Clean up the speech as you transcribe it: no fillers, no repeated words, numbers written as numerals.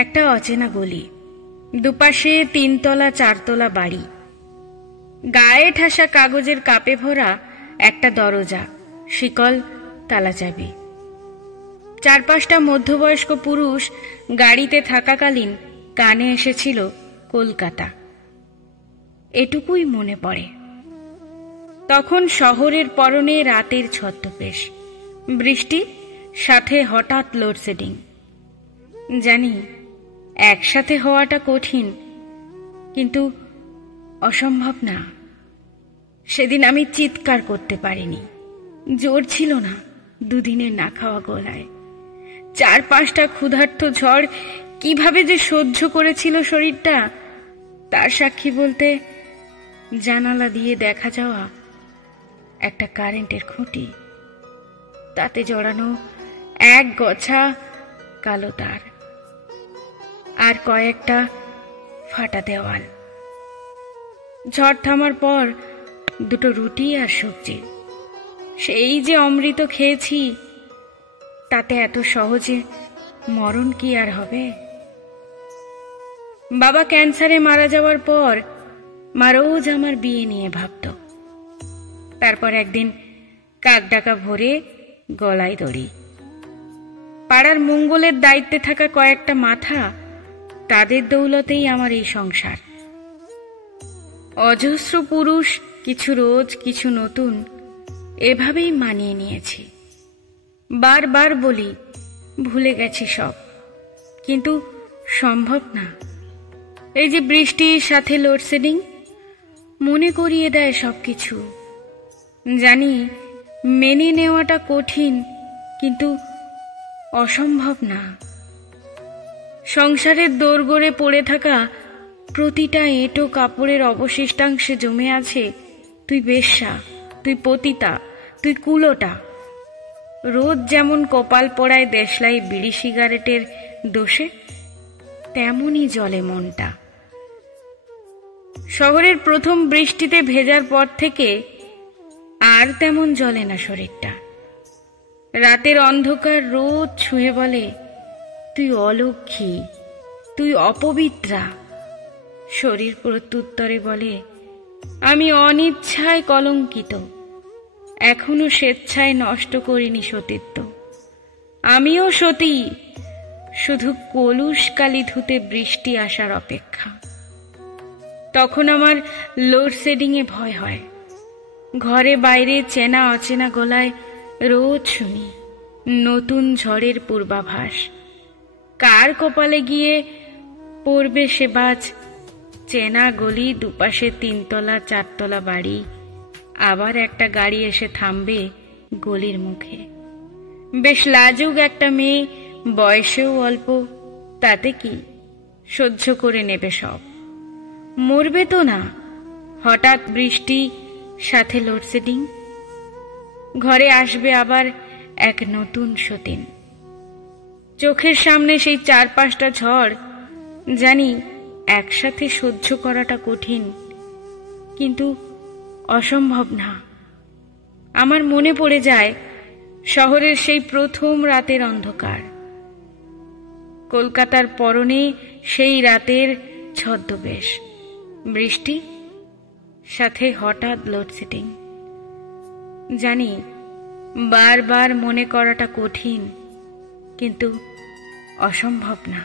একটা অচেনা গলি, দুপাশে 3 তলা 4 তলা বাড়ি, গায়ে ঠাসা কাগজের কাপে ভরা একটা দরজা, শিকল, তালা চাবি। 4-5টা মধ্যবয়স্ক পুরুষ গাড়িতে থাকাকালীন কানে এসেছিল কলকাতা, এটুকুই মনে পড়ে। তখন শহরের পরনে রাতের ছদ্মবেশ, বৃষ্টি, সাথে হঠাৎ লোডশেডিং। জানি একসাথে হওয়াটা কঠিন, কিন্তু অসম্ভব না। সেদিন আমি চিৎকার করতে পারিনি, জোর ছিল না দুদিনের না খাওয়া গলায়। 4-5টা ক্ষুধার্ত ঝড় কিভাবে যে সহ্য করেছিল শরীরটা, তার সাক্ষী বলতে জানালা দিয়ে দেখা যাওয়া একটা কারেন্টের খুঁটি, তাতে জড়ানো এক গছা কালো তার, আর কয়েকটা ফাটা দেওয়াল। ঝড় থামার পর 2টো রুটি আর সবজি, সেই যে অমৃত খেয়েছি, তাতে এত সহজে মরণ কি আর হবে? বাবা ক্যান্সারে মারা যাওয়ার পর মা রোজ আমার বিয়ে নিয়ে ভাবত। তারপর একদিন কাক ডাকা ভোরে গলায় দড়ি। পাড়ার মঙ্গলের দায়িত্বে থাকা কয়েকটা মাথা, তাদের দৌলতেই আমার এই সংসার। অজস্র পুরুষ, কিছু রোজ, কিছু নতুন, এভাবেই মানিয়ে নিয়েছি। বারবার বলি ভুলে গেছি সব, কিন্তু সম্ভব না। এই যে বৃষ্টির সাথে লোডশেডিং মনে করিয়ে দেয় সবকিছু। জানি মেনে নেওয়াটা কঠিন, কিন্তু অসম্ভব না। সংসারের দোরগোড়ে পড়ে থাকা প্রতিটা এঁটো কাপড়ের অবশিষ্টাংশে জমে আছে তুই বেশ্যা, তুই পতিতা, তুই কুলোটা। রোদ যেমন কপাল পোড়ায় দেশলাই বিড়ি সিগারেটের দোষে, তেমনই জলে মনটা। শহরের প্রথম বৃষ্টিতে ভেজার পর থেকে আর তেমন জ্বলে না শরীরটা। রাতের অন্ধকার রোদ ছুঁয়ে বলে, তুই অলক্ষী, তুই অপবিত্রা। শরীর প্রত্যুত্তরে বলে, আমি অনিচ্ছায় কলঙ্কিত, এখনো স্বেচ্ছায় নষ্ট করিনি সতীত্ব। আমিও সতী, শুধু কলুষ কালি ধুতে বৃষ্টি আসার অপেক্ষা। তখন আমার লোডশেডিংয়ে ভয় হয়। ঘরে বাইরে চেনা অচেনা গলায় রোজ শুনি নতুন ঝড়ের পূর্বাভাস। কার কপালে গিয়ে পড়বে সে বাজ? চেনা গলি, দুপাশে 3 তলা 4 তলা বাড়ি, আবার একটা গাড়ি এসে থামবে গলির মুখে। বেশ লাজুক একটা মেয়ে, বয়সেও অল্প, তাতে কি, সহ্য করে নেবে সব। মরবে তো না। হঠাৎ বৃষ্টি, সাথে লোডশেডিং। ঘরে আসবে আবার এক নতুন সতীন। চোখের সামনে সেই 4-5টা ঝড়। জানি একসাথে সহ্য করাটা কঠিন, কিন্তু অসম্ভব না। আমার মনে পড়ে যায় শহরের সেই প্রথম রাতের অন্ধকার, কলকাতার পরনে সেই রাতের ছদ্মবেশ, বৃষ্টি, সাথে হঠাৎ লোডশেডিং। জানি বারবার মনে করাটা কঠিন, কিন্তু অসম্ভব না।